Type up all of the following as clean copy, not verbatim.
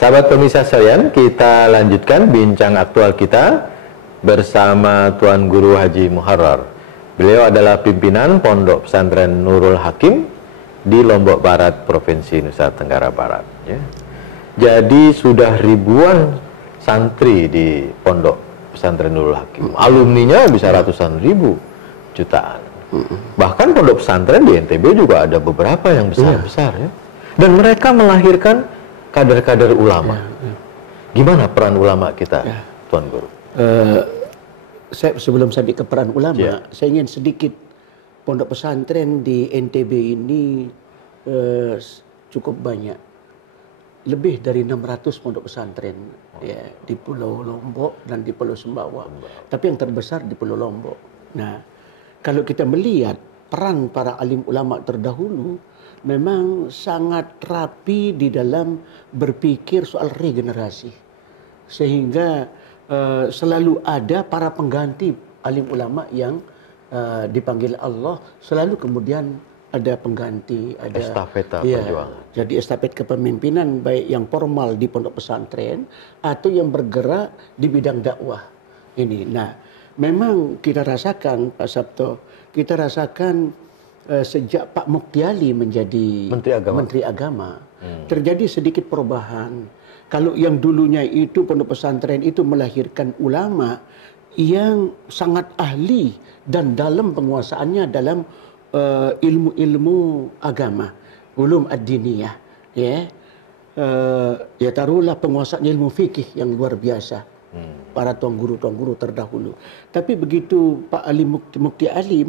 Sahabat pemirsa sekalian, kita lanjutkan bincang aktual kita bersama Tuan Guru Haji Muharrar. Beliau adalah pimpinan Pondok Pesantren Nurul Hakim di Lombok Barat, Provinsi Nusa Tenggara Barat. Ya. Jadi sudah ribuan santri di Pondok Pesantren Nurul Hakim. Alumninya bisa ratusan ribu, jutaan. Bahkan pondok pesantren di NTB juga ada beberapa yang besar-besar ya. Dan mereka melahirkan kader-kader ulama. Gimana peran ulama kita, Tuan Guru? Sebelum sampai ke peran ulama, saya ingin sedikit pondok pesantren di NTB ini cukup banyak. Lebih dari 600 pondok pesantren ya, di Pulau Lombok dan di Pulau Sumbawa. Tapi yang terbesar di Pulau Lombok. Nah, kalau kita melihat peran para alim ulama terdahulu, memang sangat rapi di dalam berpikir soal regenerasi. Sehingga selalu ada para pengganti alim ulama yang dipanggil Allah, selalu kemudian ada pengganti, ada estafeta perjuangan. Jadi estafet kepemimpinan baik yang formal di pondok pesantren atau yang bergerak di bidang dakwah ini. Nah, memang kita rasakan Pak Sabto, kita rasakan sejak Pak Mukti menjadi Menteri Agama, terjadi sedikit perubahan. Kalau yang dulunya itu pondok pesantren itu melahirkan ulama yang sangat ahli dan dalam penguasaannya dalam ilmu-ilmu agama, ulum ad-diniyah, ya. Ya taruhlah penguasaan ilmu fikih yang luar biasa. Para tuan guru terdahulu. Tapi begitu Pak Ali Mukti Ali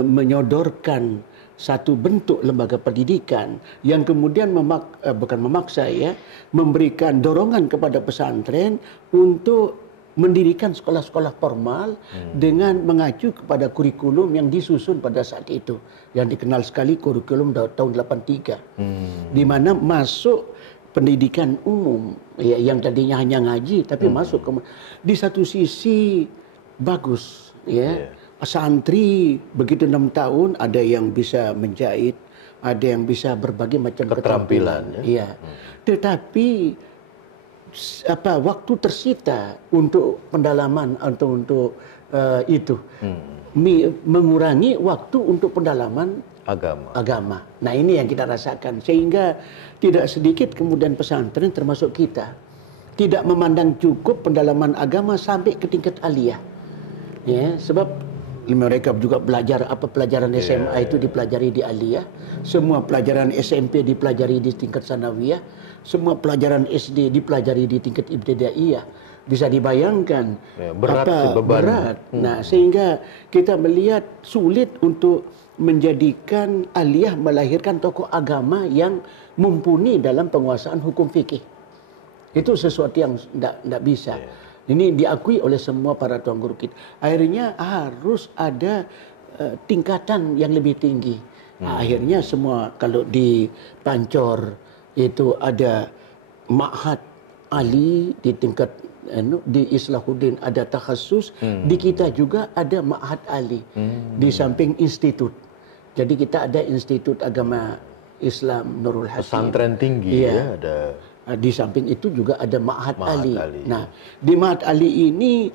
menyodorkan satu bentuk lembaga pendidikan yang kemudian bukan memaksa ya, memberikan dorongan kepada pesantren untuk mendirikan sekolah-sekolah formal dengan mengacu kepada kurikulum yang disusun pada saat itu, yang dikenal sekali kurikulum tahun 83, di mana masuk pendidikan umum ya, yang tadinya hanya ngaji tapi masuk ke, di satu sisi bagus ya. Santri begitu 6 tahun ada yang bisa menjahit, ada yang bisa berbagai macam keterampilan ya. Tetapi waktu tersita untuk pendalaman atau untuk itu mengurangi waktu untuk pendalaman agama. Nah, ini yang kita rasakan, sehingga tidak sedikit kemudian pesantren termasuk kita tidak memandang cukup pendalaman agama sampai ke tingkat aliyah. Ya, sebab mereka juga belajar pelajaran SMA itu dipelajari di aliyah, semua pelajaran SMP dipelajari di tingkat sanawiyah, semua pelajaran SD dipelajari di tingkat ibtidaiyah. Bisa dibayangkan berat. Nah, sehingga kita melihat sulit untuk menjadikan aliyah melahirkan tokoh agama yang mumpuni dalam penguasaan hukum fikih. Itu sesuatu yang tidak bisa. Ini diakui oleh semua para tuan guru kita. Akhirnya harus ada tingkatan yang lebih tinggi. Nah, akhirnya semua kalau di Pancor itu ada Ma'had Ali di tingkat di Islahuddin ada takhasus, di kita juga ada Ma'had Ali di samping institut. Jadi kita ada Institut Agama Islam Nurul Hakim. Pesantren tinggi ya ada. Di samping itu juga ada Ma'had Ali. Nah, di Ma'had Ali ini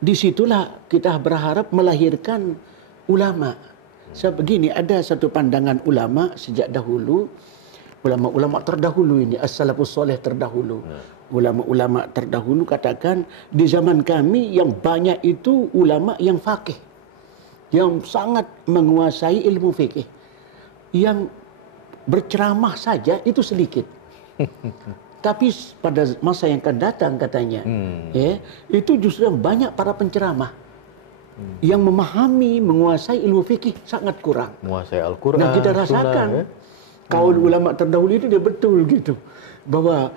disitulah kita berharap melahirkan ulama. Sebegini ada satu pandangan ulama sejak dahulu, ulama-ulama terdahulu ini, as-salafus soleh terdahulu. Ulama-ulama terdahulu katakan di zaman kami yang banyak itu ulama yang faqih, yang sangat menguasai ilmu fikih. Yang berceramah saja itu sedikit. Tapi pada masa yang akan datang katanya, itu justru yang banyak para penceramah yang memahami, menguasai ilmu fikih sangat kurang. Menguasai Al-Quran. Nah, kita rasakan kaul ulama terdahulu itu dia betul gitu, bahwa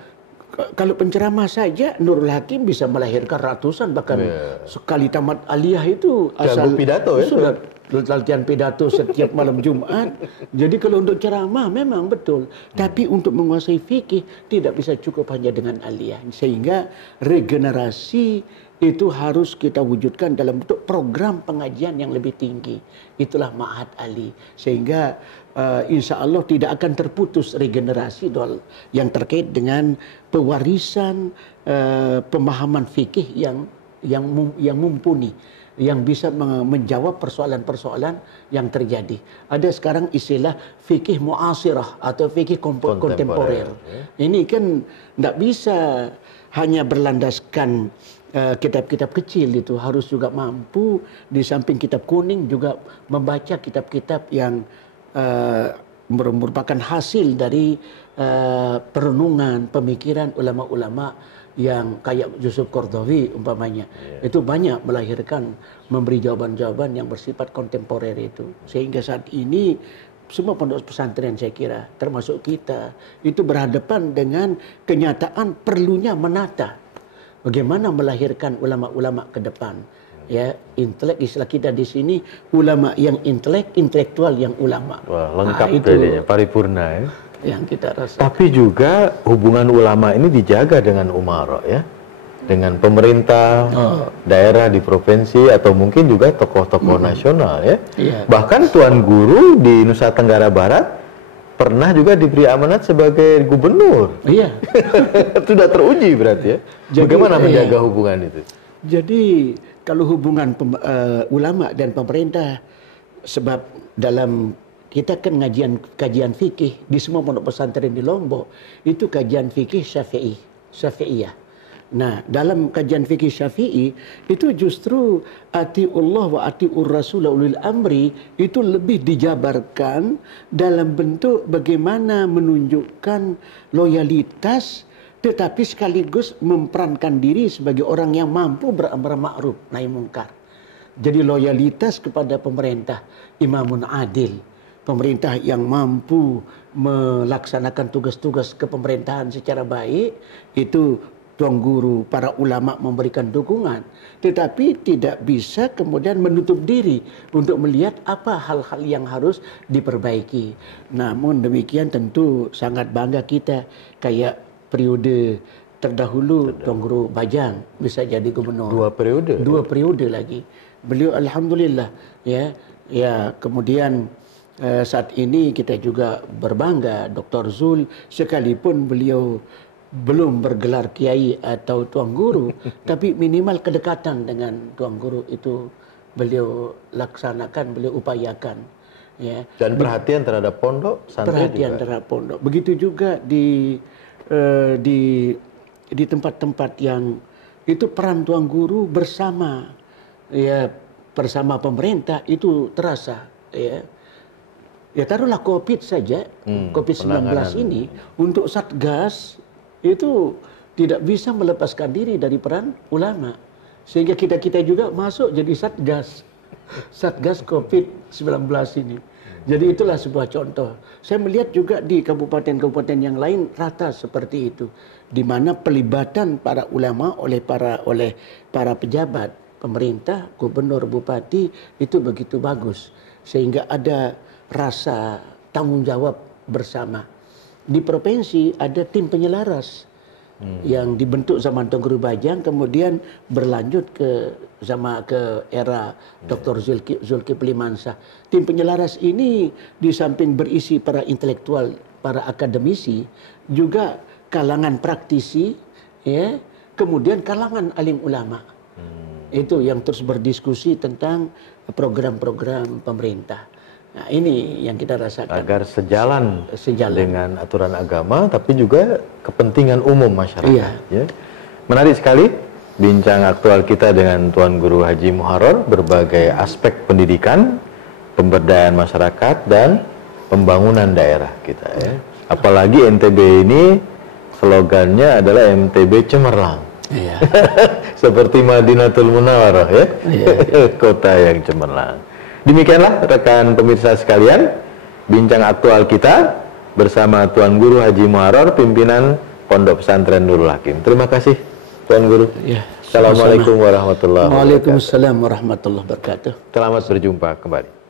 kalau penceramah saja Nurul Hakim bisa melahirkan ratusan, bahkan sekali tamat aliyah itu asal pidato ya. Sudah latihan pidato setiap malam Jumat. Jadi kalau untuk ceramah memang betul, tapi untuk menguasai fikih tidak bisa cukup hanya dengan aliyah. Sehingga regenerasi itu harus kita wujudkan dalam bentuk program pengajian yang lebih tinggi. Itulah Ma'had Ali. Sehingga insya Allah tidak akan terputus regenerasi yang terkait dengan pewarisan pemahaman fikih yang mumpuni, yang bisa menjawab persoalan-persoalan yang terjadi. Ada sekarang istilah fikih muasirah atau fikih kontemporer. Ini kan tidak bisa hanya berlandaskan kitab-kitab kecil, itu harus juga mampu di samping kitab kuning juga membaca kitab-kitab yang merupakan hasil dari perenungan, pemikiran ulama-ulama yang kayak Yusuf Qaradawi umpamanya. Itu banyak melahirkan, memberi jawaban-jawaban yang bersifat kontemporer itu. Sehingga saat ini semua pondok pesantren saya kira, termasuk kita, itu berhadapan dengan kenyataan perlunya menata bagaimana melahirkan ulama-ulama ke depan. Ya, intelek istilah kita di sini, ulama yang intelektual yang ulama. Wah, lengkap jadinya, paripurna ya. Yang kita rasa. Tapi juga hubungan ulama ini dijaga dengan umara ya, dengan pemerintah daerah di provinsi atau mungkin juga tokoh-tokoh nasional ya. Bahkan Tuan Guru di Nusa Tenggara Barat pernah juga diberi amanat sebagai gubernur. Iya. Sudah teruji berarti ya. Jadi, bagaimana menjaga hubungan itu? Jadi kalau hubungan ulama dan pemerintah, sebab dalam kita kan kajian fikih di semua pondok pesantren di Lombok itu kajian fikih Syafi'iyah. Nah, dalam kajian fikih Syafi'i itu justru atiullah wa atiur rasul ulil amri itu lebih dijabarkan dalam bentuk bagaimana menunjukkan loyalitas tetapi sekaligus memperankan diri sebagai orang yang mampu beramar ma'ruf nahi munkar. Jadi loyalitas kepada pemerintah, imamun adil. Pemerintah yang mampu melaksanakan tugas-tugas kepemerintahan secara baik, itu Tuan Guru, para ulama memberikan dukungan. Tetapi tidak bisa kemudian menutup diri untuk melihat apa hal-hal yang harus diperbaiki. Namun demikian tentu sangat bangga kita, kayak periode terdahulu Tuan Guru Bajang bisa jadi gubernur. 2 periode. 2 periode lagi. Beliau alhamdulillah ya kemudian saat ini kita juga berbangga Dr. Zul, sekalipun beliau belum bergelar kiai atau Tuan Guru, tapi minimal kedekatan dengan Tuan Guru itu beliau laksanakan, beliau upayakan. Ya. Dan perhatian terhadap pondok, santri perhatian juga. Terhadap pondok. Begitu juga di tempat-tempat yang itu peran Tuan Guru bersama pemerintah itu terasa ya. Ya taruhlah COVID saja, COVID-19 ini untuk Satgas itu tidak bisa melepaskan diri dari peran ulama. Sehingga kita juga masuk jadi Satgas COVID-19 ini. Jadi itulah sebuah contoh. Saya melihat juga di kabupaten-kabupaten yang lain rata seperti itu. Di mana pelibatan para ulama oleh para pejabat, pemerintah, gubernur, bupati itu begitu bagus. Sehingga ada rasa tanggung jawab bersama. Di provinsi ada tim penyelaras yang dibentuk zaman Tuan Guru Bajang, kemudian berlanjut ke era Dr. Zulkifli Mansah. Tim penyelaras ini di samping berisi para intelektual, para akademisi, juga kalangan praktisi, ya, kemudian kalangan alim ulama. Itu yang terus berdiskusi tentang program-program pemerintah. Nah, ini yang kita rasakan. Agar sejalan dengan aturan agama, tapi juga kepentingan umum masyarakat. Iya. Ya. Menarik sekali bincang aktual kita dengan Tuan Guru Haji Muharrar, berbagai aspek pendidikan, pemberdayaan masyarakat, dan pembangunan daerah kita. Ya. Apalagi NTB ini slogannya adalah MTB Cemerlang. Iya. Seperti Madinatul Munawwarah ya. Iya. Kota yang cemerlang. Demikianlah rekan pemirsa sekalian, bincang aktual kita bersama Tuan Guru Haji Muharrar, pimpinan Pondok Pesantren Nurul Hakim. Terima kasih Tuan Guru. Ya, Assalamualaikum warahmatullahi wabarakatuh. Waalaikumsalam warahmatullahi wabarakatuh. Selamat berjumpa kembali.